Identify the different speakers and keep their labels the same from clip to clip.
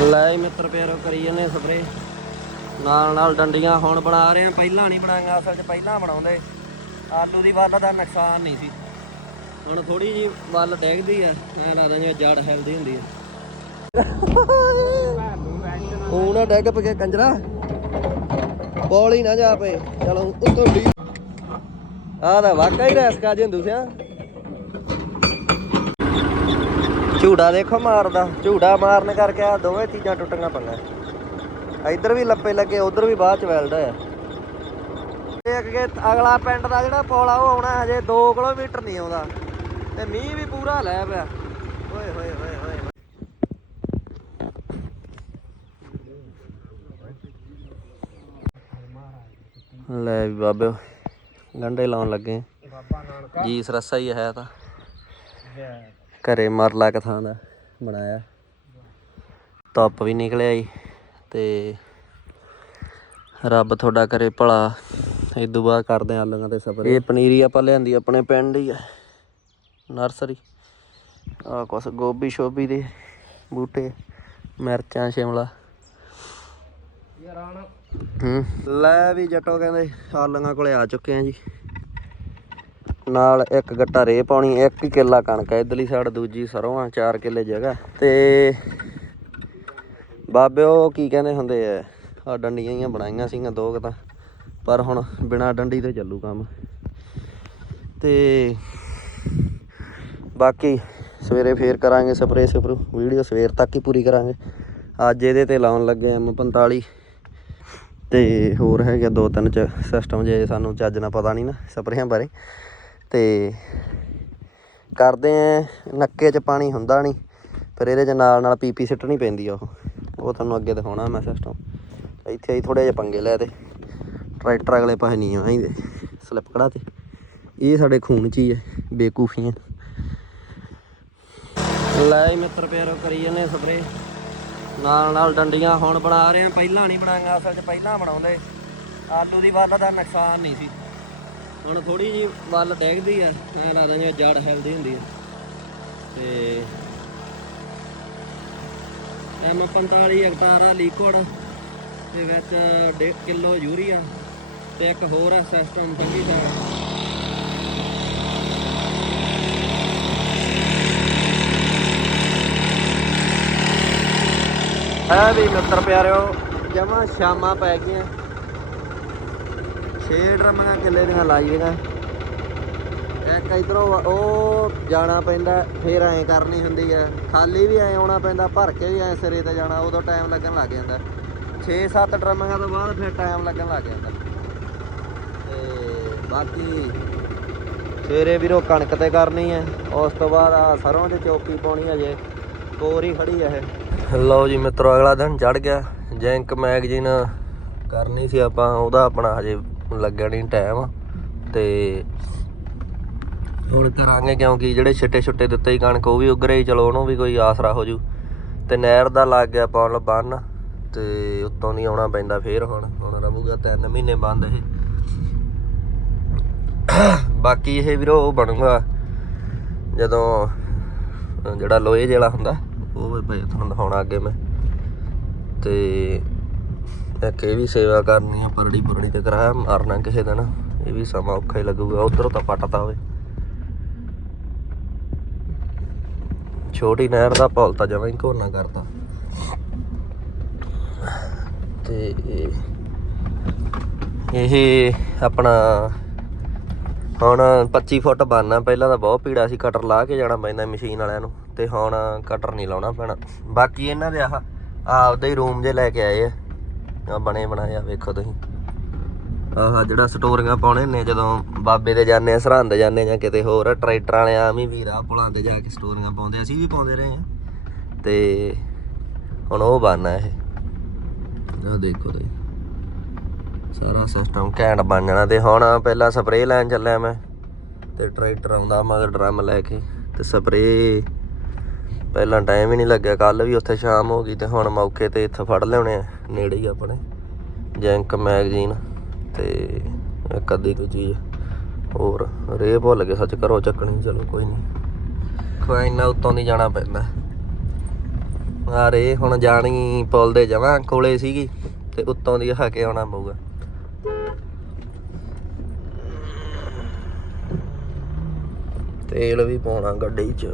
Speaker 1: ਲੈ ਮਿੱਤਰ ਪਿਆਰੋ, ਕਰੀ ਜਾਂਦੇ ਸਪਰੇ ਨਾਲ ਨਾਲ ਡੰਡੀਆਂ ਹੁਣ ਬਣਾ ਰਹੇ ਆ, ਪਹਿਲਾਂ ਨਹੀਂ ਬਣਾਈਆਂ, ਅਸਲ 'ਚ ਪਹਿਲਾਂ ਬਣਾਉਂਦੇ। ਆਲੂ ਦੀ ਵੱਲ ਦਾ ਨੁਕਸਾਨ ਨਹੀਂ ਸੀ। ਹੁਣ ਥੋੜੀ ਜੀ ਵੱਲ ਡੈਗਦੀ ਆ, ਐ ਲੱਗਦਾ ਜਿਵੇਂ ਜੜ ਹਿਲਦੀ ਹੁੰਦੀ ਆ। ਉਹ ਨਾ ਡੈਗ ਪਕੇ ਕੰਜਰਾ। ਬੋਲ ਹੀ ਨਾ ਜਾ ਪਏ। ਚਲੋ, ਉੱਤੋਂ ਡੀ ਆਹ ਵਾਕਈ ਹੀ ਰੈਸਕਾ ਜਿੰਦੂ ਸਿਆ। ਝੂੜਾ ਦੇਖੋ ਮਾਰਦਾ ਝੂੜਾ ਮਾਰਨ ਕਰਕੇ ਆ ਦੋਵੇਂ ਚੀਜ਼ਾਂ ਟੁੱਟੀਆਂ ਪਈਆਂ। ਇੱਧਰ ਵੀ ਲੱਪੇ ਲੱਗੇ ਉਧਰ ਵੀ ਬਾਅਦ ਚ ਵੈਲਡ ਹੋਇਆ। ਤੇ ਅੱਗੇ ਅਗਲਾ ਪਿੰਡ ਦਾ ਜਿਹੜਾ ਪੋਲਾ ਉਹ ਆਉਣਾ ਹਜੇ 2 ਕਿਲੋਮੀਟਰ ਨਹੀਂ ਆਉਂਦਾ। ਤੇ ਮੀਂਹ ਵੀ ਪੂਰਾ ਲੈ ਪਿਆ। ਓਏ ਹੋਏ ਹੋਏ ਹੋਏ ਲੈ ਵੀ ਬਾਬੇ ਗੰਡੇ ਲਾਉਣ ਲੱਗੇ। ਜੀ ਸਰਸਾ ਹੀ ਹੈ ਤਾਂ। ਘਰੇ ਮਰਲਾ ਕਥਾਂ ਦਾ ਬਣਾਇਆ। ਧੁੱਪ ਵੀ ਨਿਕਲਿਆ ਜੀ ਤੇ ਰੱਬ ਤੁਹਾਡਾ ਕਰੇ ਭਲਾ। ਇਦੋਂ ਬਾਅਦ ਕਰਦੇ ਆਂ ਆਲੂਆਂ ਤੇ ਸਬਰ ਇਹ ਪਨੀਰੀ ਆਪਾਂ ਲਿਆਂਦੀ ਆਪਣੇ ਪਿੰਡ ਹੀ ਹੈ ਨਰਸਰੀ। ਆ ਕੁਛ ਗੋਭੀ ਸ਼ੋਭੀ ਦੇ ਬੂਟੇ ਮਿਰਚਾਂ ਸ਼ਿਮਲਾ। ਹੂੰ। ਲੈ ਵੀ ਜੱਟੋ ਕਹਿੰਦੇ ਆਲੂਆਂ ਕੋਲੇ ਆ ਚੁੱਕੇ ਆ ਜੀ। ਨਾਲ ਇੱਕ ਗੱਟਾ ਰੇ ਪਾਉਣੀ, ਇੱਕ ਹੀ ਕਿੱਲਾ ਕਣਕ ਹੈ ਇਧਰਲੀ ਸਾਈਡ ਦੂਜੀ ਸਰੋਂ ਆ 4 ਕਿੱਲੇ ਜਗ੍ਹਾ। ਤੇ ਬਾਬੇ ਉਹ ਕੀ ਕਹਿੰਦੇ ਹੁੰਦੇ ਆ ਆ ਡੰਡੀਆਂ ਹੀ ਬਣਾਈਆਂ ਸੀਗੀਆਂ ਦੋ ਕੁ ਤਾਂ, ਪਰ ਹੁਣ ਬਿਨਾ ਡੰਡੀ ਤੇ ਚੱਲੂ ਕੰਮ। ਤੇ ਬਾਕੀ ਸਵੇਰੇ ਫੇਰ ਕਰਾਂਗੇ ਸਪਰੇ ਸਪਰੂ ਵੀਡੀਓ ਸਵੇਰ ਤੱਕ ਹੀ ਪੂਰੀ ਕਰਾਂਗੇ। ਅੱਜ ਇਹਦੇ ਤੇ ਲਾਉਣ ਲੱਗੇ M45 ਤੇ ਹੋਰ ਹੈਗੇ ਦੋ ਤਿੰਨ ਚ ਸਿਸਟਮ ਜੇ ਸਾਨੂੰ ਚੱਜ ਨਾਲ ਪਤਾ ਨਹੀਂ ਨਾ ਸਪਰੇਆਂ ਬਾਰੇ। ਤੇ ਕਰਦੇ ਆ, ਨੱਕੇ 'ਚ ਪਾਣੀ ਹੁੰਦਾ ਨਹੀਂ ਪਰ ਇਹਦੇ 'ਚ ਨਾਲ ਨਾਲ ਪੀਪੀ ਸਿੱਟਣੀ ਪੈਂਦੀ ਆ ਉਹ। ਉਹ ਤੁਹਾਨੂੰ ਅੱਗੇ ਦਿਖਾਉਣਾ ਮੈਂ ਸਿਸਟਮ ਇੱਥੇ ਹੀ ਥੋੜੇ ਜਿਹੇ ਪੰਗੇ ਲੈ ਤੇ, ਟਰੈਕਟਰ ਅਗਲੇ ਪਾਸੇ ਨਹੀਂ ਆਈਂਦੇ ਸਲਿੱਪ ਕੜਾ ਤੇ। ਇਹ ਸਾਡੇ ਖੂਨ 'ਚ ਹੀ ਹੈ ਬੇਕੂਫੀਆਂ। ਲੈ ਮਿੱਤਰ ਪਿਆਰੋ, ਕਰੀ ਜਾਂਦੇ ਸਪਰੇ ਨਾਲ ਨਾਲ ਡੰਡੀਆਂ ਹੁਣ ਬਣਾ ਰਹੇ ਆ, ਪਹਿਲਾਂ ਨਹੀਂ ਬਣਾਈਆਂ, ਅਸਲ 'ਚ ਪਹਿਲਾਂ ਬਣਾਉਂਦੇ। ਆਲੂ ਦੀ ਵੱਲ ਦਾ ਨੁਕਸਾਨ ਨਹੀਂ ਸੀ। ਹੁਣ ਥੋੜੀ ਜੀ ਵੱਲ ਡੈਗਦੀ ਆ, ਐ ਲੱਗਦਾ ਜਿਵੇਂ ਜੜ ਹਿਲਦੀ ਹੁੰਦੀ ਆ। ਤੇ ਐਮ 45 ਹਕਟਾਰ ਆ ਲੀਕੁਇਡ ਵਿੱਚ 1.5 ਕਿਲੋ ਯੂਰੀਆ ਤੇ ਇੱਕ ਹੋਰ ਆ ਸਿਸਟਮ ਚੰਗੀ ਤਰ੍ਹਾਂ ਹੈ ਵੀ ਮਿੱਤਰ ਪਿਆਰਿਓ, ਜਮਾ ਸ਼ਾਮਾਂ ਪੈ ਗਈਆਂ। 6 ਡਰਮਾਂ ਕਿੱਲੇ ਦੀਆਂ ਲਾਈਆਂ ਇੱਕ ਇਧਰੋਂ ਉਹ ਜਾਣਾ ਪੈਂਦਾ, ਫੇਰ ਐਂ ਕਰਨੀ ਹੁੰਦੀ ਹੈ ਖਾਲੀ ਵੀ ਐਂ ਆਉਣਾ ਪੈਂਦਾ, ਭਰ ਕੇ ਵੀ ਐਂ ਸਿਰੇ ਤੇ ਜਾਣਾ, ਉਦੋਂ ਟਾਈਮ ਲੱਗਣ ਲੱਗ ਜਾਂਦਾ। 6-7 ਡਰਮਾਂ ਤੋਂ ਬਾਅਦ ਫਿਰ ਟਾਈਮ ਲੱਗਣ ਲੱਗ ਜਾਂਦਾ। ਤੇ ਬਾਕੀ ਸਵੇਰੇ ਵੀਰੋ ਕਣਕ ਤੇ ਕਰਨੀ ਹੈ ਉਸ ਤੋਂ ਬਾਅਦ ਆ ਸਰੋਂ 'ਚ ਚੌਕੀ ਪਾਉਣੀ ਹੈ ਜੇ। ਕੋਰੀ ਖੜੀ ਹੈ ਇਹ। ਲਓ ਜੀ ਮਿੱਤਰੋ, ਅਗਲਾ ਦਿਨ ਚੜ ਗਿਆ। ਜੈਂਕ ਮੈਗਜ਼ੀਨ ਕਰਨੀ ਸੀ ਆਪਾਂ, ਉਹਦਾ ਆਪਣਾ ਹਜੇ ਲੱਗਿਆ ਨਹੀਂ ਟਾਈਮ ਤੇ ਹੁਣ ਕਰਾਂਗੇ ਕਿਉਂਕਿ ਜਿਹੜੇ ਛਿੱਟੇ ਛੁੱਟੇ ਦਿੱਤੇ ਹੀ ਕਣਕ, ਉਹ ਵੀ ਉਗਰੇ ਹੀ ਚਲੋ ਉਹਨੂੰ ਵੀ ਕੋਈ ਆਸਰਾ ਹੋ ਜੂ। ਤੇ ਨਹਿਰ ਦਾ ਲੱਗ ਗਿਆ ਪਾਉਣ ਬੰਨ ਤੇ ਉੱਤੋਂ ਨਹੀਂ ਆਉਣਾ ਪੈਂਦਾ ਫੇਰ ਹੁਣ ਹੁਣ ਰਹੂਗਾ 3 ਮਹੀਨੇ ਬੰਦ ਇਹ। ਬਾਕੀ ਇਹ ਵੀਰੋ, ਉਹ ਬਣੂਗਾ ਜਦੋਂ ਜਿਹੜਾ ਲੋਹੇ ਜਿਹੜਾ ਹੁੰਦਾ, ਉਹ ਵੀ ਭਾਈ ਤੁਹਾਨੂੰ ਦਿਖਾਉਣਾ ਅੱਗੇ ਮੈਂ। ਤੇ ਇੱਕ ਇਹ ਵੀ ਸੇਵਾ ਕਰਨੀ ਆ, ਪਰੜੀ ਪਰੜੀ ਤੇ ਕਰਾਇਆ, ਮਾਰਨਾ ਕਿਸੇ ਦਿਨ। ਇਹ ਵੀ ਸਮਾਂ ਔਖਾ ਹੀ ਲੱਗੂਗਾ, ਉਧਰੋਂ ਤਾਂ ਪੱਟਦਾ ਹੋਵੇ ਛੋਟੀ ਨਹਿਰ ਦਾ ਪੁਲ ਤਾਂ ਜਮਾਂ ਹੀ ਘੋਨਾ ਕਰਦਾ ਤੇ ਇਹ ਆਪਣਾ ਹੁਣ 25 ਫੁੱਟ ਬਣਨਾ ਪਹਿਲਾਂ ਤਾਂ ਬਹੁਤ ਪੀੜਾ ਸੀ, ਕਟਰ ਲਾ ਕੇ ਜਾਣਾ ਪੈਂਦਾ ਮਸ਼ੀਨ ਵਾਲਿਆਂ ਨੂੰ, ਤੇ ਹੁਣ ਕਟਰ ਨਹੀਂ ਲਾਉਣਾ ਪੈਣਾ। ਬਾਕੀ ਇਹਨਾਂ ਦੇ ਆਹ, ਆਪਦੇ ਹੀ ਰੂਮ ਜੇ ਲੈ ਕੇ ਆਏ ਆ। ਆ ਬਣੇ ਬਣਾਏ ਆ, ਵੇਖੋ ਤੁਸੀਂ। ਆਹ ਜਿਹੜਾ ਸਟੋਰੀਆਂ ਪਾਉਣੇ ਨੇ, ਜਦੋਂ ਬਾਬੇ ਦੇ ਜਾਂਦੇ ਆ, ਸਰਹੰਦ ਜਾਂਦੇ ਜਾਂ ਕਿਤੇ ਹੋਰ, ਟਰੈਕਟਰ ਵਾਲੇ ਆਮ ਹੀ ਵੀਰਾ ਪੁਲਾਂ ਤੇ ਜਾ ਕੇ ਸਟੋਰੀਆਂ ਪਾਉਂਦੇ ਅਸੀਂ ਵੀ ਪਾਉਂਦੇ ਰਹੇ ਆ। ਤੇ ਹੁਣ ਉਹ ਬਣਨਾ ਇਹ। ਆਹ ਦੇਖੋ ਤੁਸੀਂ। ਸਾਰਾ ਸਿਸਟਮ ਘੈਂਟ ਬਣ ਜਾਣਾ ਤੇ ਹੁਣ ਪਹਿਲਾਂ ਸਪਰੇਅ ਲੈਣ ਚੱਲਿਆ ਮੈਂ। ਤੇ ਟਰੈਕਟਰ ਆਉਂਦਾ, ਮਗਰ ਡਰਮ ਲੈ ਕੇ ਤੇ ਸਪਰੇਅ ਪਹਿਲਾਂ ਟਾਈਮ ਹੀ ਨਹੀਂ ਲੱਗਿਆ ਕੱਲ ਵੀ ਉੱਥੇ ਸ਼ਾਮ ਹੋ ਗਈ ਤੇ ਹੁਣ ਮੌਕੇ ਤੇ ਇੱਥੇ ਫੜ ਲਿਆਉਣੇ ਆ, ਨੇੜੇ ਹੀ ਆਪਣੇ, ਜੈਂਕ ਮੈਗਜ਼ੀਨ ਤੇ ਇੱਕ ਅੱਧੀ ਕੁ ਚੀਜ਼ ਹੋਰ ਰੇ ਭੁੱਲ ਗਏ, ਸੱਚ ਘਰੋਂ ਚੱਕਣੀ, ਚਲੋ ਕੋਈ ਨਹੀਂ ਕੋਈ ਇੰਨਾ ਉੱਤੋਂ ਦੀ ਜਾਣਾ ਪੈਂਦਾ। ਰੇ ਹੁਣ ਜਾਣੀ ਪੁੱਲ ਦੇ ਜਮਾਂ ਕੋਲੇ ਸੀਗੀ, ਤੇ ਉੱਤੋਂ ਦੀ ਹਾ ਕੇ ਆਉਣਾ ਪਊਗਾ। ਤੇਲ ਵੀ ਪਾਉਣਾ ਗੱਡੀ 'ਚ।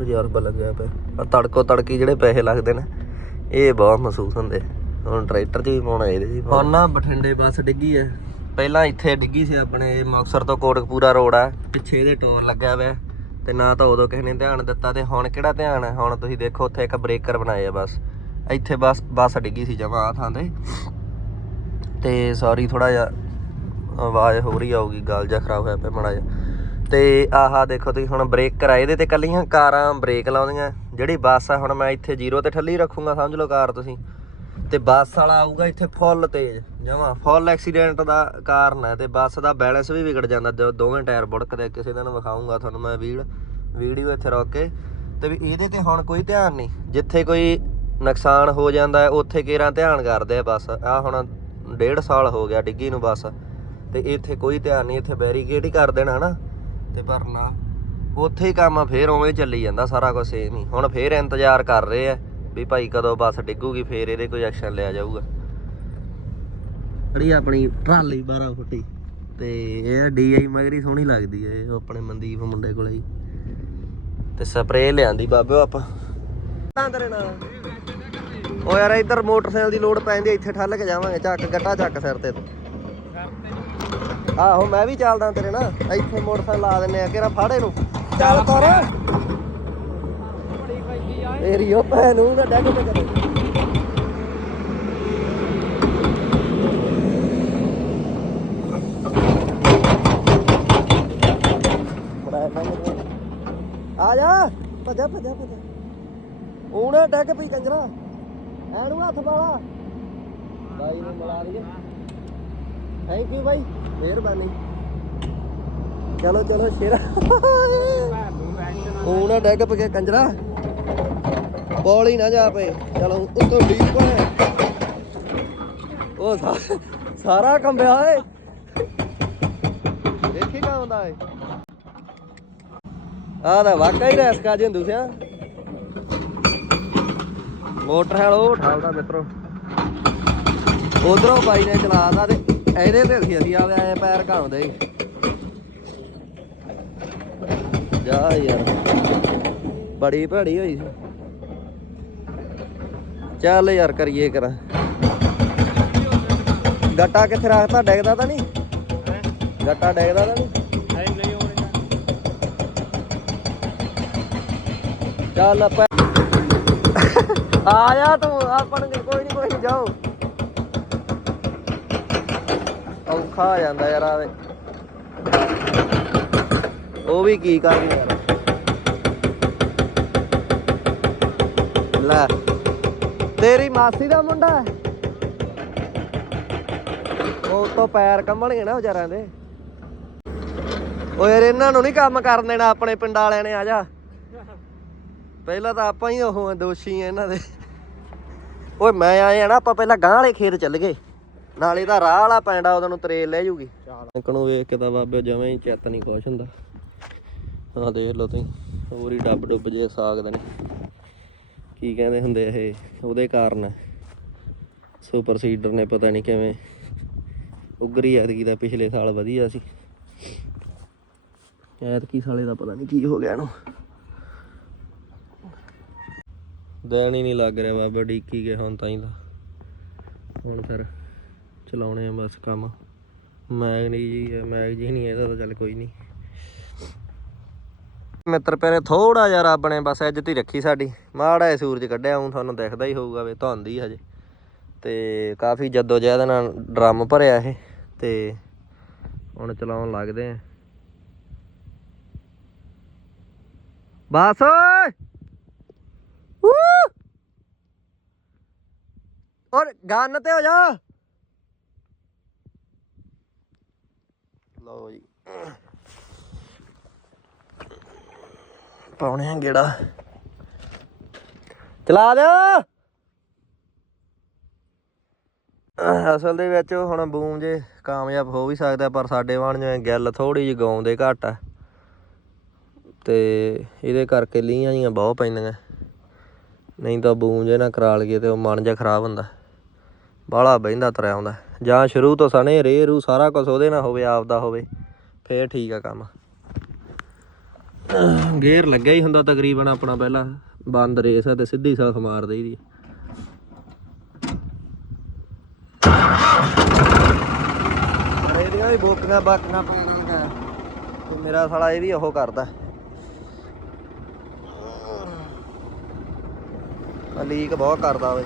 Speaker 1: ਹਰ ਯਾਰ ਲੱਗਿਆ ਪਿਆ। ਆ ਤੜਕੋ ਤੜਕੀ ਜਿਹੜੇ ਪੈਸੇ ਲੱਗਦੇ ਨੇ, ਇਹ ਬਹੁਤ ਮਹਿਸੂਸ ਹੁੰਦੇ। ਹੁਣ ਟਰੈਕਟਰ 'ਚ ਵੀ ਪਾਉਣਾ, ਇਹਦੇ 'ਚ ਵੀ ਹੁਣ ਨਾ ਬਠਿੰਡੇ ਬੱਸ ਡਿੱਗੀ ਐ। ਪਹਿਲਾਂ ਇੱਥੇ ਡਿੱਗੀ ਸੀ ਆਪਣੇ ਮੁਕਤਸਰ ਤੋਂ ਕੋਟਕਪੂਰਾ ਰੋਡ ਆ। ਪਿੱਛੇ ਇਹਦੇ ਟੋਲ ਲੱਗਿਆ ਹੋਇਆ। ਤੇ ਨਾ ਤਾਂ ਉਦੋਂ ਕਿਸੇ ਨੇ ਧਿਆਨ ਦਿੱਤਾ ਤੇ ਹੁਣ ਕਿਹੜਾ ਧਿਆਨ ਹੈ ਹੁਣ ਤੁਸੀਂ ਦੇਖੋ, ਉੱਥੇ ਇੱਕ ਬ੍ਰੇਕਰ ਬਣਾਏ ਆ ਬਸ। ਇੱਥੇ ਬਸ, ਬੱਸ ਡਿੱਗੀ ਸੀ ਜਮਾ ਆ ਥਾਂ ਤੇ। ਤੇ ਸੌਰੀ ਥੋੜਾ ਜਿਹਾ ਆਵਾਜ਼ ਹੋ ਰਹੀ ਆਊਗੀ, ਗਲ ਜਿਹਾ ਖਰਾਬ ਹੋਇਆ ਪਿਆ ਮੜਾ ਜਿਹਾ। ਤੇ ਆਹਾ ਦੇਖੋ ਤੁਸੀਂ ਹੁਣ ਬ੍ਰੇਕ ਕਰਾਏ ਇਹਦੇ ਤੇ ਕੱਲੀਆਂ ਕਾਰਾਂ ਬ੍ਰੇਕ ਲਾਉਂਦੀਆਂ। ਜਿਹੜੀ ਬੱਸ ਆ, ਹੁਣ ਮੈਂ ਇੱਥੇ ਜ਼ੀਰੋ ਤੇ ਠੱਲੀ ਰੱਖੂੰਗਾ, ਸਮਝ ਲਓ ਕਾਰ ਤੁਸੀਂ। ਤੇ ਬੱਸ ਵਾਲਾ ਆਊਗਾ ਇੱਥੇ ਫੁੱਲ ਤੇਜ਼, ਜਮਾ। ਫੁੱਲ ਐਕਸੀਡੈਂਟ ਦਾ ਕਾਰਨ ਹੈ ਤੇ ਬੱਸ ਦਾ ਬੈਲੈਂਸ ਵੀ ਵਿਗੜ ਜਾਂਦਾ। ਜਦੋਂ ਦੋਵੇਂ ਟਾਇਰ ਬੁੜਕਦੇ ਕਿਸੇ ਦਿਨ ਵਿਖਾਉਂਗਾ ਤੁਹਾਨੂੰ ਮੈਂ ਵੀਡ, ਵੀਡੀਓ ਇੱਥੇ ਰੋਕ ਕੇ। ਤੇ ਵੀ ਇਹਦੇ ਤੇ ਹੁਣ ਕੋਈ ਧਿਆਨ ਨਹੀਂ। ਜਿੱਥੇ ਕੋਈ ਨੁਕਸਾਨ ਹੋ ਜਾਂਦਾ ਉੱਥੇ ਕੇਰਾਂ ਧਿਆਨ ਕਰਦੇ ਆ ਬਸ। ਆ ਹੁਣ ਡੇਢ ਸਾਲ ਹੋ ਗਿਆ ਡਿੱਗੀ ਨੂੰ ਬਸ। ਤੇ ਇੱਥੇ ਕੋਈ ਧਿਆਨ ਨਹੀਂ, ਇੱਥੇ ਬੈਰੀਕੇਡ ਹੀ ਕਰ ਦੇਣਾ ਨਾ। ਤੇ ਪਰ ਉੱਥੇ ਹੀ ਕੰਮ ਫੇਰ ਉਵੇਂ ਚੱਲੀ ਜਾਂਦਾ ਸਾਰਾ ਕੁਝ ਸੇਮ ਹੀ। ਹੁਣ ਫੇਰ ਇੰਤਜ਼ਾਰ ਕਰ ਰਹੇ ਆ ਵੀ ਭਾਈ ਕਦੋਂ ਬੱਸ ਡਿੱਗੂਗੀ, ਫੇਰ ਇਹਦੇ ਕੋਈ ਐਕਸ਼ਨ ਲਿਆ ਜਾਊਗਾ। ਅੜੀ ਆਪਣੀ ਟਰਾਲੀ 12 ਫੁੱਟੀ ਤੇ ਇਹ ਡੀਆਈ ਮਗਰੀ ਸੋਹਣੀ ਲੱਗਦੀ ਏ ਉਹ ਆਪਣੇ ਮਨਦੀਪ ਮੁੰਡੇ ਕੋਲੇ ਹੀ। ਤੇ ਸਪਰੇਅ ਲਿਆਂਦੀ ਬਾਬਿਓ ਆਪਾਂ। ਤਾਂ ਤੇਰੇ ਨਾਲ। ਉਹ ਯਾਰ ਇੱਧਰ ਮੋਟਰਸਾਈਕਲ ਦੀ ਲੋਡ ਪੈਂਦੀ ਇੱਥੇ ਠੱਲ ਕੇ ਜਾਵਾਂਗੇ, ਚੱਕ, ਗੱਟਾ ਚੱਕ ਸਿਰ ਤੇ ਤੂੰ। ਆਹੋ, ਮੈਂ ਵੀ ਚੱਲਦਾ ਤੇਰੇ ਨਾਲ। ਇੱਥੇ ਮੋਟਰਸਾਈਕਲ ਲਾ ਦਿੰਨੇ ਆ, ਕਿਹੜਾ ਫਾੜੇ ਨੂੰ? ਚੱਲ ਕਰ। ਤੇਰੀ ਉਹ ਭੈਣ ਨੂੰ ਨਾ ਡੱਗ ਤੇ ਕਰੇ ਆ ਜਾ, ਭੱਜਾ ਭੱਜਾ ਭੱਜਾ। ਉਹਨੇ ਡੱਗ ਪਈ ਕੰਜਰਾ। ਐਨੂੰ ਹੱਥ ਪਾਲਾ ਬਾਈ ਨੂੰ ਮਿਲਾ ਦਈਏ ਥੈਂਕ ਯੂ ਬਾਈ ਮਿਹਰਬਾਨੀ ਚਲੋ ਚਲੋ ਸ਼ੇਰਾ। ਉਹ ਨਾ ਡੈਗ ਪਕੇ ਕੰਜਰਾ। ਬੋਲ ਹੀ ਨਾ ਜਾ ਪਏ। ਚਲੋ ਉੱਤੋਂ ਡੀਪ ਹੈ ਉਹ ਸਾਰਾ ਕੰਬਿਆ ਏ ਦੇਖੀ ਕਾ ਹੁੰਦਾ ਏ? ਆ ਤਾਂ ਵਾਕਈ ਰੈਸਕਾ ਜਿੰਦੂ ਸਿਆ। ਮੋਟਰ ਹੈ ਉਹ ਠਾਲਦਾ ਮਿੱਤਰੋ। ਉਧਰੋਂ ਬਾਈ ਨੇ ਚਲਾਤਾ ਤੇ ਇਹਦੇ ਤੇ ਅਸੀਂ ਅਸੀਂ ਆਵੇ ਆਏ ਪੈਰ ਘਾਉਂਦੇ ਜਾ ਯਾਰ। ਬੜੀ ਭੜੀ ਹੋਈ ਚੱਲ ਯਾਰ ਕਰੀਏ ਕਰਾਂ। ਗੱਟਾ ਕਿੱਥੇ ਰੱਖਤਾ ਡੈਗਦਾ ਤਾਂ ਨਹੀਂ? ਗੱਟਾ ਡੈਗਦਾ ਤਾਂ ਨਹੀਂ? ਚੱਲ ਆਪਾਂ ਆ ਤੂੰ, ਆਪਾਂ ਨੂੰ ਕੋਈ ਨਹੀਂ ਕੋਈ ਨਹੀਂ ਜਾਓ। ਔਖਾ ਆ ਜਾਂਦਾ ਯਾਰ ਆਵੇ ਉਹ ਵੀ ਕੀ ਕਰਨ ਯਾਰ। ਲੈ, ਤੇਰੀ ਮਾਸੀ ਦਾ ਮੁੰਡਾ ਉਹ ਤੋਂ ਪੈਰ ਕੰਬਣਗੇ ਨਾ ਵਿਚਾਰਿਆਂ ਦੇ। ਓ ਯਾਰ, ਇਹਨਾਂ ਨੂੰ ਨਹੀਂ ਕੰਮ ਕਰਨ ਦੇਣਾ ਆਪਣੇ ਪਿੰਡ ਵਾਲਿਆਂ ਨੇ, ਆ ਜਾ। ਪਹਿਲਾਂ ਤਾਂ ਆਪਾਂ ਹੀ ਉਹ ਦੋਸ਼ੀ ਆ ਇਹਨਾਂ ਦੇ। ਓਏ, ਮੈਂ ਆਏ ਆ ਨਾ, ਆਪਾਂ ਪਹਿਲਾਂ ਗਾਂ ਵਾਲੇ ਖੇਤ ਚੱਲ ਗਏ। ਨਾਲੇ ਦਾ ਰਾਹ ਵਾਲਾ ਪੈਂਡਾ ਉਹਦੋਂ ਨੂੰ ਤਰੇਲ ਲੈ ਜੂਗੀ। ਨੂੰ ਵੇਖ ਕੇ ਤਾਂ ਬਾਬੇ ਜਵੇਂ ਹੀ ਚਿੱਤ ਨਹੀਂ ਕੁਛ ਹੁੰਦਾ। ਆਹ ਦੇਖ ਲਓ ਤੁਸੀਂ ਹੋਰ ਹੀ ਡੱਬ ਡੁੱਬ ਜੇ ਸਾਗਦੇ ਨੇ। ਕੀ ਕਹਿੰਦੇ ਹੁੰਦੇ ਇਹ? ਉਹਦੇ ਕਾਰਨ ਸੁਪਰ ਸੀਡਰ ਨੇ ਪਤਾ ਨਹੀਂ ਕਿਵੇਂ ਉਗਰੀ ਐਤਕੀ ਦਾ ਪਿਛਲੇ ਸਾਲ ਵਧੀਆ ਸੀ। ਐਤਕੀ ਸਾਲੇ ਦਾ ਪਤਾ ਨਹੀਂ ਕੀ ਹੋ ਗਿਆ ਇਹਨੂੰ। ਦਿਨ ਹੀ ਨਹੀਂ ਲੱਗ ਰਿਹਾ ਬਾਬਾ ਡੀਕੀ ਗਏ ਹੁਣ ਤਾਈਂ ਦਾ। ਹੁਣ ਫਿਰ ਚਲਾਉਣੇ ਆ ਬਸ ਕੰਮ। ਮੈਗ ਨਹੀਂ ਜੀ ਮੈਗ ਜੀ ਨਹੀਂ, ਇਹਦਾ ਤਾਂ ਚੱਲ ਕੋਈ ਨਹੀਂ। ਮਿੱਤਰ ਪਿਆਰੇ ਥੋੜਾ ਜਿਹਾ ਰੱਬ ਨੇ ਬਸ ਇੱਜ਼ਤ ਹੀ ਰੱਖੀ ਸਾਡੀ। ਮਾੜਾ ਜਿਹਾ ਸੂਰਜ ਕੱਢਿਆ, ਹੁਣ ਤੁਹਾਨੂੰ ਦਿਖਦਾ ਹੀ ਹੋਊਗਾ ਵੇ ਧੁੰਦ ਹਜੇ। ਤੇ ਕਾਫੀ ਜੱਦੋ ਜਹਿਦ ਨਾਲ ਡਰਮ ਭਰਿਆ ਇਹ, ਤੇ ਹੁਣ ਚਲਾਉਣ ਲੱਗਦੇ ਆ। ਬਸ ਔਰ ਗੰਨ ਤੇ ਹੋ ਜਾ! ਲਓ ਜੀ ਪਾਉਣੇ ਆ ਗੇੜਾ। ਚਲਾ ਲਿਓ ਅਸਲ ਦੇ ਵਿੱਚ ਹੁਣ ਬੂਮ ਜੇ ਕਾਮਯਾਬ ਹੋ ਵੀ ਸਕਦਾ, ਪਰ ਸਾਡੇ ਵਾਣ ਜਿਵੇਂ ਗੱਲ ਥੋੜੀ ਜਿਹੀ ਗਾਉਂਦੇ ਘੱਟ ਆ। ਤੇ ਇਹਦੇ ਕਰਕੇ ਲੀਆਂ ਜੀਆਂ ਬਹੁਤ ਪੈਂਦੀਆਂ। ਨਹੀਂ ਤਾਂ ਬੂਮ ਜੇ ਨਾ ਕਰਾ ਲਈਏ ਤੇ ਉਹ ਮਨ ਜਿਹਾ ਖਰਾਬ ਹੁੰਦਾ। ਬਾਹਲਾ ਬਹਿੰਦਾ, ਤਰਿਆ ਆਉਂਦਾ। ਜਾਂ ਸ਼ੁਰੂ ਤੋਂ ਸਣੇ ਰੇ ਰੂ, ਸਾਰਾ ਕੁਝ ਉਹਦੇ ਨਾਲ ਹੋਵੇ, ਆਪਦਾ ਹੋਵੇ, ਫੇਰ ਠੀਕ ਆ ਕੰਮ। ਗੇਅਰ ਲੱਗਿਆ ਹੀ ਹੁੰਦਾ ਤਕਰੀਬਨ ਆਪਣਾ ਪਹਿਲਾਂ, ਬੰਦ ਰੇਸ ਆ ਤੇ ਸਿੱਧੀ ਸਾਥ ਮਾਰ ਦੇਈਦੀ ਇਹਦੀਆਂ ਵੀ ਬੋਕੀਆਂ ਬਾਕੀਆਂ ਪੈਣ ਲੱਗਾ ਤੇ ਮੇਰਾ ਸਾਲਾ ਇਹ ਵੀ ਉਹ ਕਰਦਾ। ਲੀਕ ਬਹੁਤ ਕਰਦਾ ਓਏ।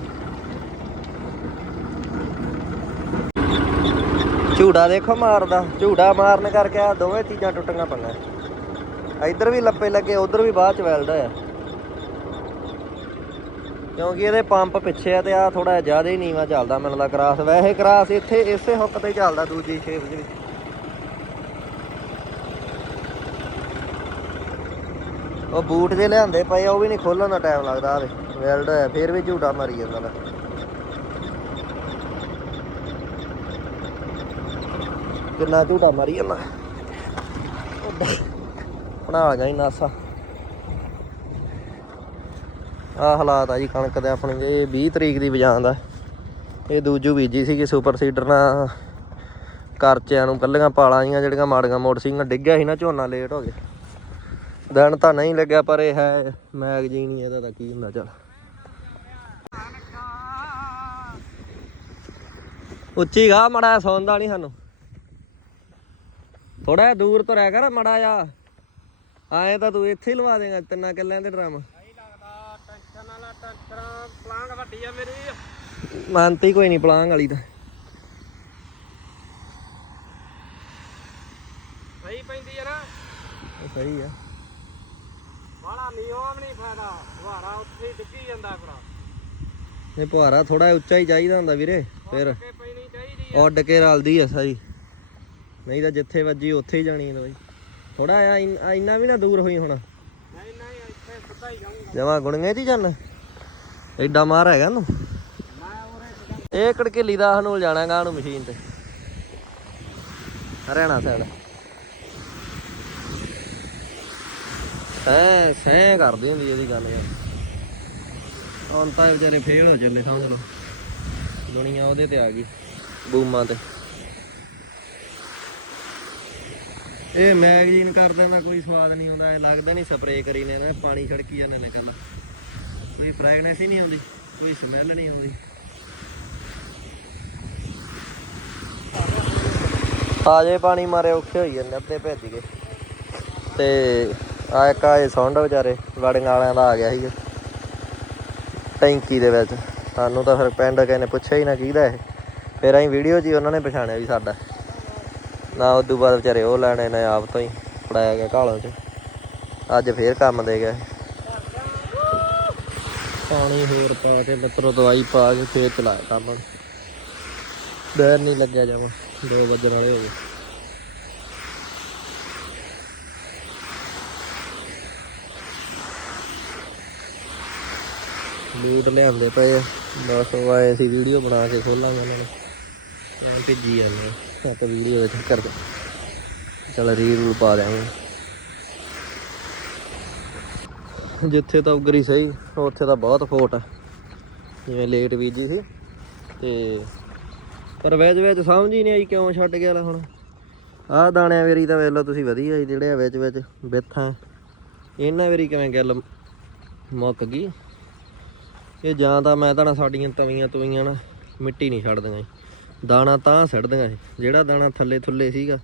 Speaker 1: ਝੂੜਾ ਦੇਖੋ ਮਾਰਦਾ, ਝੂੜਾ ਮਾਰਨ ਕਰਕੇ ਆ ਦੋਵੇਂ ਚੀਜ਼ਾਂ ਟੁੱਟੀਆਂ ਪਈਆਂ। ਇੱਧਰ ਵੀ ਲੱਪੇ ਲੱਗੇ, ਉਧਰ ਵੀ ਬਾਅਦ ਚ ਵੈਲਡ ਹੋਇਆ ਕਿਉਂਕਿ ਇਹਦੇ ਪੰਪ ਪਿੱਛੇ ਆ ਤੇ ਆ ਥੋੜਾ ਜ਼ਿਆਦਾ ਹੀ ਨੀਵਾ ਚੱਲਦਾ ਮੈਨੂੰ ਲੱਗਦਾ ਕਰਾਸ। ਵੈਸੇ ਕਰਾਸ ਇੱਥੇ ਇਸੇ ਹੁੱਕ ਤੇ ਚੱਲਦਾ ਦੂਜੀ ਸ਼ੇਪ ਦੇ ਵਿੱਚ ਉਹ ਬੂਟ ਜੇ ਲਿਆਂਦੇ ਪਏ ਉਹ ਵੀ ਨਹੀਂ ਖੋਲਣ ਦਾ ਟਾਈਮ ਲੱਗਦਾ ਆਵੇ ਵੈਲਡ ਹੋਇਆ ਫੇਰ ਵੀ ਝੂਟਾ ਮਾਰੀ ਜਾਂਦਾ ਕਿੰਨਾ ਝੂਟਾ ਮਾਰੀ ਜਾਂਦਾ। ਬਣਾ ਜਾਈ ਨਾਸਾ। ਆ ਹਾਲਾਤ ਆ ਜੀ ਕਣਕ ਦੇ ਆਪਣੇ ਇਹ 20 ਤਰੀਕ ਦੀ ਵਜਾਨ ਦਾ। ਇਹ ਦੂਜੂ ਬੀਜੀ ਸੀਗੀ ਸੁਪਰ ਸੀਡਰ ਨਾਲ। ਕਰਚਿਆਂ ਨੂੰ ਕੱਲੀਆਂ ਪਾਲਾਂ ਜੀਆਂ ਜਿਹੜੀਆਂ ਮਾੜੀਆਂ ਮੋੜ ਮੋਟਰਸਾਈਕਲਾਂ ਡਿੱਗਿਆ ਸੀ ਨਾ, ਝੋਨਾ ਲੇਟ ਹੋ ਗਿਆ। ਦਿਨ ਤਾਂ ਨਹੀਂ ਲੱਗਿਆ, ਪਰ ਇਹ ਹੈ, ਮੈਗਜ਼ੀਨ ਹੀ ਇਹਦਾ ਤਾਂ ਕੀ ਹੁੰਦਾ, ਚੱਲ। ਉੱਚੀ ਗਾ ਮੜਾ ਸੌਂਦਾ ਨਹੀਂ ਸਾਨੂੰ। ਥੋੜਾ ਦੂਰ ਤੋਂ ਰਹਿ ਕਰ ਮੜਾ ਜਾ ਆਏ ਤਾਂ ਤੂੰ ਇੱਥੇ ਹੀ ਲਵਾ ਦੇਗਾ ਤਿੰਨਾਂ ਕਿੱਲਿਆਂ ਦੇ ਡਰਮ। ਮੰਨਤੀ ਕੋਈ ਨਹੀਂ ਪਲਾਂਗ ਵਾਲੀ ਤਾਂ।
Speaker 2: ਸਹੀ ਪੈਂਦੀ ਆ ਨਾ।
Speaker 1: ਉਹ ਸਹੀ ਆ।
Speaker 2: ਬਾਹਲਾ ਨੀਵਾ ਵੀ ਨਹੀਂ ਫਾਇਦਾ। ਵਾਰਾ ਉੱਥੇ ਹੀ ਡਿੱਗੀ ਜਾਂਦਾ ਭਰਾ
Speaker 1: ਇਹ ਪੁਹਾਰਾ ਥੋੜਾ ਉੱਚਾ ਹੀ ਚਾਹੀਦਾ ਹੁੰਦਾ ਵੀਰੇ ਫਿਰ। ਉੱਡ ਕੇ ਰਲਦੀ ਆ ਸਾਰੀ। ਨਹੀਂ ਤਾਂ ਜਿੱਥੇ ਵੱਜੀ ਉੱਥੇ ਹੀ ਜਾਣੀ ਬਈ। ਥੋੜਾ ਆ ਇੰਨਾ ਵੀ ਨਾ ਦੂਰ ਹੋਈ ਹੁਣ।
Speaker 2: ਨਹੀਂ ਨਹੀਂ ਇੱਥੇ ਸਿੱਧਾ ਹੀ ਜਾਊਂਗਾ।
Speaker 1: ਜਮਾ ਗੁਣਗੇ ਦੀ ਜਨ ਐਡਾ ਮਾਰ ਹੈਗਾ ਨੂੰ ਇਹ ਕੜਕੇਲੀ ਦਾ ਹਨੂਲ ਜਾਣਾ ਗਾ ਨੂੰ ਮਸ਼ੀਨ ਤੇ। ਹਰਿਆਣਾ ਸਾਈਡ ਐ ਸਹਿ ਕਰਦੀ ਹੁੰਦੀ ਇਹਦੀ ਗੱਲ। ਯਾਰ ਹੁਣ ਤਾਂ ਵਿਚਾਰੇ ਫੇਲ ਹੋ ਚੱਲੇ ਸਮਝ ਲਓ। ਦੁਨੀਆ ਉਹਦੇ ਤੇ ਆ ਗਈ ਬੂਮਾਂ ਤੇ। ਇਹ ਮੈਗਜ਼ੀਨ ਕਰਦੇ ਦਾ ਕੋਈ ਸਵਾਦ ਨਹੀਂ ਆਉਂਦਾ, ਐ ਲੱਗਦਾ ਨਹੀਂ ਸਪਰੇਅ ਕਰੀ ਨੇ ਨਾ ਪਾਣੀ ਛੜਕੀ ਜਾਂਦੇ ਨੇ ਕਹਿੰਦਾ ਕੋਈ ਫ੍ਰੈਗਨੈਂਸ ਹੀ ਨਹੀਂ ਆਉਂਦੀ, ਕੋਈ ਸਮੈਲ ਨਹੀਂ ਆਉਂਦੀ। ਤਾਜੇ ਪਾਣੀ ਮਾਰੇ, ਔਖੇ ਹੋਈ ਜਾਂਦੇ ਅੱਧੇ ਭੇਜ ਗਏ। ਤੇ ਆ ਇੱਕ ਆਏ ਸੌਂਡ ਵਿਚਾਰੇ ਵੜੀਆਂ ਵਾਲਿਆਂ ਦਾ ਆ ਗਿਆ ਸੀ ਟੈਂਕੀ ਦੇ ਵਿੱਚ। ਸਾਨੂੰ ਤਾਂ ਫਿਰ ਪਿੰਡ ਕਿਸੇ ਨੇ ਪੁੱਛਿਆ ਹੀ ਨਾ, ਕਿਹਦਾ ਇਹ? ਫਿਰ ਅਸੀਂ ਵੀਡੀਓ 'ਚ ਹੀ ਉਹਨਾਂ ਨੇ ਪਛਾਣਿਆ ਵੀ ਸਾਡਾ। ਨਾ ਉਦੋਂ ਬਾਅਦ ਵਿਚਾਰੇ ਉਹ ਲੈਣੇ, ਨੇ ਆਪ ਤੋਂ ਹੀ ਫੜਾਇਆ ਗਿਆ ਕਾਲੋਂ 'ਚ। ਅੱਜ ਫੇਰ ਕੰਮ ਦੇ ਗਏ ਪਾਣੀ ਹੋਰ ਪਾ ਕੇ ਮਿੱਤਰੋ ਦਵਾਈ ਪਾ ਕੇ ਫੇਰ ਚਲਾਇਆ ਕੰਮ। ਦੇਰ ਨਹੀਂ ਲੱਗਿਆ ਜਾਵਾਂ 2 ਵਜੇ ਵਾਲੇ ਹੋ ਗਏ। ਬੂਟ ਲਿਆਂਦੇ ਪਏ ਬਸ ਉਹ ਆਏ ਸੀ, ਵੀਡੀਓ ਬਣਾ ਕੇ ਖੋਲਾਂਗੇ ਉਹਨਾਂ ਨੂੰ। ਐਂ ਭੇਜੀ ਜਾਂਦੇ ਆ ਤਾਂ ਵੀਡੀਓ ਵਿੱਚ ਕਰਦੇ ਚਲ ਰੀਲ ਰੂਲ ਪਾ ਦਿਆਂਗੇ ਜਿੱਥੇ ਤਾਂ ਉਗਰੀ ਸਹੀ, ਉੱਥੇ ਤਾਂ ਬਹੁਤ ਫੋਟ ਆ। ਜਿਵੇਂ ਲੇਟ ਬੀਜੀ ਸੀ, ਤੇ ਪਰ ਵਿੱਚ ਵਿੱਚ ਸਮਝ ਹੀ ਨਹੀਂ ਆਈ ਕਿਉਂ ਛੱਡ ਗਿਆ ਲਾ ਹੁਣ। ਆਹ ਦਾਣਿਆਂ ਵੇਰੀ ਤਾਂ ਵੇਖ ਲਓ ਤੁਸੀਂ ਵਧੀਆ ਸੀ ਜਿਹੜੇ ਆ ਵਿੱਚ ਵਿੱਚ ਬਿੱਥਾਂ ਇਹਨਾਂ ਵੇਰੀ ਕਿਵੇਂ ਗੱਲ ਮੁੱਕ ਗਈ। ਇਹ ਜਾਂ ਤਾਂ ਮੈਂ ਤਾਂ ਨਾ ਸਾਡੀਆਂ ਤਵੀਆਂ ਤਵੀਆਂ ਨਾ ਮਿੱਟੀ ਨਹੀਂ ਛੱਡਦੀਆਂ ਸੀ। ਦਾਣਾ ਤਾਂ ਛੱਡਦੀਆਂ ਸੀ, ਜਿਹੜਾ ਦਾਣਾ ਥੱਲੇ ਥੁੱਲੇ ਸੀਗਾ।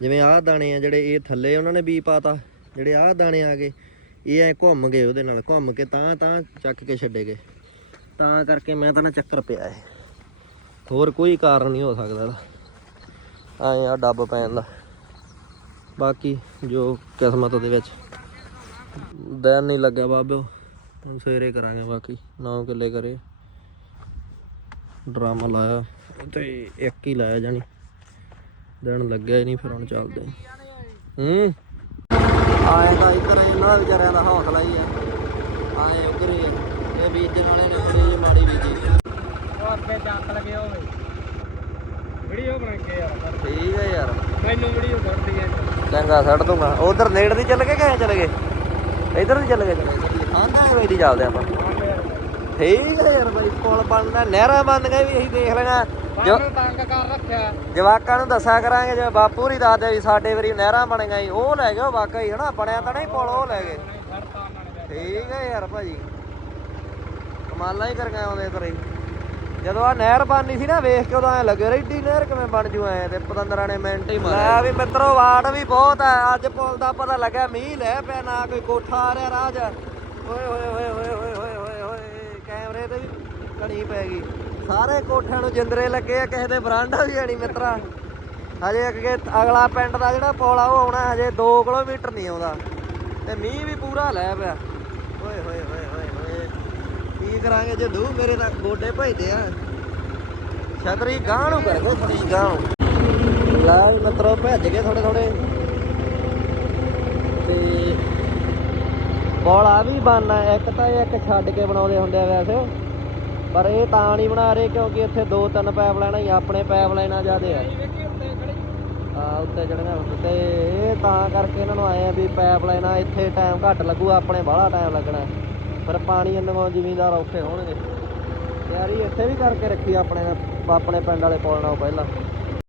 Speaker 1: ਜਿਵੇਂ ਆਹ ਦਾਣੇ ਆ ਜਿਹੜੇ ਇਹ ਥੱਲੇ ਉਹਨਾਂ ਨੇ ਬੀ ਪਾਤਾ, ਜਿਹੜੇ ਆਹ ਦਾਣੇ ਆ ਗਏ, ਇਹ ਐ ਘੁੰਮ ਗਏ ਉਹਦੇ ਨਾਲ, ਘੁੰਮ ਕੇ ਤਾਂ ਤਾਂ ਚੱਕ ਕੇ ਛੱਡੇ ਗਏ। ਤਾਂ ਕਰਕੇ ਮੈਂ ਤਾਂ ਨਾ ਚੱਕਰ ਪਿਆ ਇਹ। ਹੋਰ ਕੋਈ ਕਾਰਨ ਨਹੀਂ ਹੋ ਸਕਦਾ ਇਹਦਾ। ਐਂ ਆ ਡੱਬ ਪੈਣ ਦਾ। ਬਾਕੀ ਜੋ ਕਿਸਮਤ ਦੇ ਵਿੱਚ। ਦਿਨ ਨਹੀਂ ਲੱਗਿਆ ਬਾਬਿਓ। ਹੁਣ ਸਵੇਰੇ ਕਰਾਂਗੇ ਬਾਕੀ 9 ਕਿੱਲੇ ਕਰੇ। ਡਰਾਮਾ ਲਾਇਆ। ਤੇ ਇੱਕ ਹੀ ਲਾਇਆ ਜਾਣੀ। ਦਿਨ ਲੱਗਿਆ ਹੀ ਨਹੀਂ ਫਿਰ ਹੁਣ ਚੱਲਦੇ ਹਾਂ। ਹੂੰ। ਆਏ ਤਾਂ ਇੱਧਰ ਇਹਨਾਂ ਵਿਚਾਰਿਆਂ ਦਾ ਹੌਸਲਾ ਹੀ ਆ। ਆਏ ਉਧਰ ਇਹ ਬੀਜਣ ਵਾਲੇ ਨੇ ਬੜੀ ਮਾੜੀ ਬੀਜੀ।
Speaker 2: ਅੱਗੇ ਚੱਕ ਲਗੇ ਹੋਵੇ ਵੀਡੀਓ ਬਣਾ ਕੇ ਯਾਰ।
Speaker 1: ਠੀਕ ਹੈ ਯਾਰ।
Speaker 2: ਮੈਨੂੰ ਵੀਡੀਓ ਕਰਦੀ ਹੈ
Speaker 1: ਚੰਗਾ ਛੱਡ ਦੂੰਗਾ ਉਧਰ ਨੇੜ ਦੀ ਚੱਲ ਕੇ ਕਿਵੇਂ ਚੱਲ ਗਏ? ਇਧਰ ਦੀ ਚੱਲ ਗਏ। ਆਂਦਾ ਵੇ ਦੀ ਚੱਲਦੇ ਆਪਾਂ। ਠੀਕ ਹੈ ਯਾਰ ਬਾਈ ਪੁਲ ਬਣਦਾ ਨਹਿਰਾਂ ਬੰਦ ਗਏ ਵੀ ਅਸੀਂ ਦੇਖ ਲੈਣਾ। ਜੋ
Speaker 2: ਬਾਹਰ ਤੰਗ ਕਰ ਰੱਖਿਆ।
Speaker 1: ਜਵਾਕਾਂ ਨੂੰ ਦੱਸਿਆ ਕਰਾਂਗੇ ਜੇ ਬਾਪੂ ਹੀ ਦੱਸਦੇ ਵੀ ਸਾਡੇ ਵਾਰੀ ਨਹਿਰਾਂ ਬਣ ਗਈ ਉਹ ਲੈ ਗਏ ਵਾਕਈ ਹਨਾ? ਬਣਿਆ ਤਾਂ ਨਹੀਂ ਪੁਲ ਉਹ ਲੈ ਗਏ। ਠੀਕ ਹੈ ਯਾਰ ਭਾਜੀ। ਕਮਾਲਾਂ ਹੀ ਕਰ ਗਏ ਆਉਂਦੇ ਤੇਰੇ। ਜਦੋਂ ਆ ਨਹਿਰ ਬਣਨੀ ਸੀ ਨਾ ਵੇਖ ਕੇ ਉਦੋਂ ਐ ਲੱਗੇ ਰੈਡੀ ਨਹਿਰ ਕਿਵੇਂ ਬਣ ਜੂ ਐ ਤੇ ਪਤੰਦਰਾਂ ਨੇ ਮਿੰਟ ਹੀ ਮਾਰਿਆ। ਲੈ ਵੀ ਮਿੱਤਰੋ ਵਾਟ ਵੀ ਬਹੁਤ ਐ। ਅੱਜ ਪੁਲ ਦਾ ਪਤਾ ਲੱਗਿਆ ਮੀਂਹ ਲੈ ਪਿਆ ਨਾ ਕੋਈ ਕੋਠਾ ਆ ਰਿਹਾ ਰਾਹ 'ਚ। ਓਏ ਹੋਏ ਹੋਏ ਹੋਏ ਹੋਏ ਹੋਏ ਹੋਏ ਕੈਮਰੇ ਤੇ ਵੀ ਕਣੀ ਪੈ ਗਈ। ਸਾਰੇ ਕੋਠਿਆਂ ਨੂੰ ਜਿੰਦਰੇ ਲੱਗੇ ਆ, ਕਿਸੇ ਦੇ ਬਰਾਂਡਾ ਵੀ ਆਣੀ ਮਿੱਤਰਾ। ਹਜੇ ਅੱਗੇ ਅਗਲਾ ਪਿੰਡ ਦਾ ਜਿਹੜਾ ਪੁਲ ਆ, ਉਹ ਆਉਣਾ ਹਜੇ 2 ਕਿਲੋਮੀਟਰ ਨਹੀਂ ਆਉਂਦਾ। ਤੇ ਮੀਂਹ ਵੀ ਪੂਰਾ ਲੈ ਪਿਆ ਓਏ, ਹੋਏ ਹੋਏ ਹੋਏ ਹੋਏ। ਕੀ ਕਰਾਂਗੇ ਜੇ ਦੂ ਮੇਰੇ ਤਾਂ ਗੋਡੇ ਭਜਦੇ ਆ? ਛਤਰੀ ਗਾਂ ਨੂੰ ਕਰ ਗੋ ਛਤਰੀ ਗਾਂ ਨੂੰ। ਲੈ ਵੀ ਮਿੱਤਰੋ, ਭੱਜ ਗਏ ਥੋੜੇ ਥੋੜੇ ਤੇ ਬੋਲ ਆ ਵੀ ਬਣਨਾ, ਇੱਕ ਤਾਂ ਇੱਕ ਛੱਡ ਕੇ ਬਣਾਉਂਦੇ ਹੁੰਦੇ ਆ ਵੈਸੇ। ਪਰ ਇਹ ਤਾਂ ਨਹੀਂ ਬਣਾ ਰਹੇ ਕਿਉਂਕਿ ਇੱਥੇ ਦੋ ਤਿੰਨ ਪਾਈਪ ਲਾਈਨਾਂ ਹੀ ਆਪਣੇ ਪਾਈਪ ਲਾਈਨਾਂ ਜ਼ਿਆਦੇ ਆ।
Speaker 2: ਵੇਖੀ ਉੱਤੇ ਖੜੀ
Speaker 1: ਆ ਉੱਤੇ ਚੜੀਆਂ ਤੇ ਇਹ ਤਾਂ ਕਰਕੇ ਇਹਨਾਂ ਨੂੰ ਆਏ ਆ ਵੀ ਪਾਈਪ ਲਾਈਨਾਂ ਇੱਥੇ ਟਾਈਮ ਘੱਟ ਲੱਗੂ, ਆਪਣੇ ਬਾਹਲਾ ਟਾਈਮ ਲੱਗਣਾ। ਪਰ ਪਾਣੀ ਅੰਦਰੋਂ ਜ਼ਿਮੀਂਦਾਰ ਔਖੇ ਹੋਣਗੇ। ਤਿਆਰੀ ਇੱਥੇ ਵੀ ਕਰਕੇ ਰੱਖੀ ਆਪਣੇ ਆਪਣੇ ਪਿੰਡ ਵਾਲੇ ਕੋਲ ਨਾਲੋਂ ਪਹਿਲਾਂ।